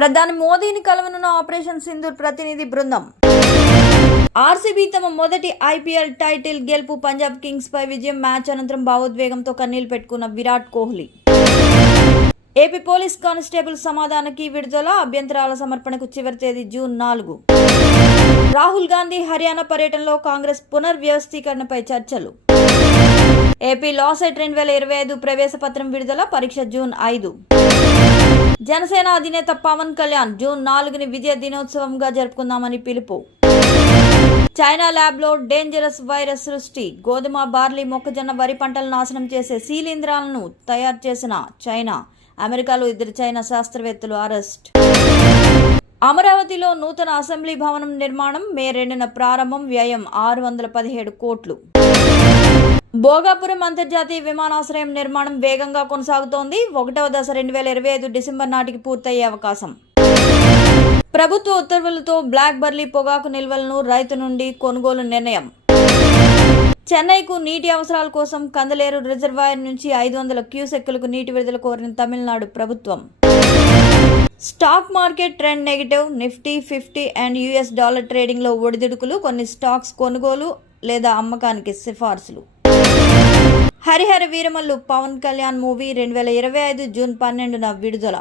ప్రధాని మోదీని కలవనున్న ఆపరేషన్ సింధూర్ ప్రతినిధి బృందం. ఆర్సీబీ తమ మొదటి ఐపీఎల్ టైటిల్ గెలుపు. పంజాబ్ కింగ్స్ పై విజయం. మ్యాచ్ అనంతరం భావోద్వేగంతో కన్నీళ్లు పెట్టుకున్న Virat Kohli. AP police constable సమాధానకి విడుదల. అభ్యంతరాల సమర్పణకు చివరి తేదీ జూన్ 4. రాహుల్ గాంధీ హర్యానా పర్యటనలో కాంగ్రెస్ పునర్వ్యవస్థీకరణపై చర్చలు. ఏపీ లాసెట్ 2025 ప్రవేశ పత్రం విడుదల. పరీక్ష జూన్ 5. జనసేన అధినేత పవన్ కళ్యాణ్ జూన్ 4ని విజయ దినోత్సవంగా జరుపుకుందామని పిలుపు. చైనా ల్యాబ్లో డేంజరస్ వైరస్ సృష్టి. గోధుమ, బార్లీ, మొక్కజొన్న, వరి పంటలు నాశనం చేసే శీలింద్రాలను తయారు చేసిన చైనా. అమెరికాలో 2 చైనా శాస్త్రవేత్తలు అరెస్ట్. అమరావతిలో నూతన అసెంబ్లీ భవనం నిర్మాణం మే 2న ప్రారంభం. వ్యయం 617 కోట్లు. భోగాపురం అంతర్జాతీయ విమానాశ్రయం నిర్మాణం వేగంగా కొనసాగుతోంది. 1వ దశ 2025 డిసెంబర్ నాటికి పూర్తయ్యే అవకాశం. ప్రభుత్వ ఉత్తర్వులతో బ్లాక్ బర్లీ పొగాకు నిల్వలను రైతు నుండి కొనుగోలు నిర్ణయం. చెన్నైకు నీటి అవసరాల కోసం కందలేరు రిజర్వాయర్ నుంచి 500 క్యూసెక్కులకు నీటి విడుదల కోరిన తమిళనాడు ప్రభుత్వం. Stock market trend negative. Nifty 50 and US dollar ట్రేడింగ్లో ఒడిదుడుకులు. కొన్ని స్టాక్స్ కొనుగోలు లేదా అమ్మకానికి సిఫార్సులు. హరిహర వీరమల్లు పవన్ కళ్యాణ్ మూవీ 2025 జూన్ 12న విడుదల.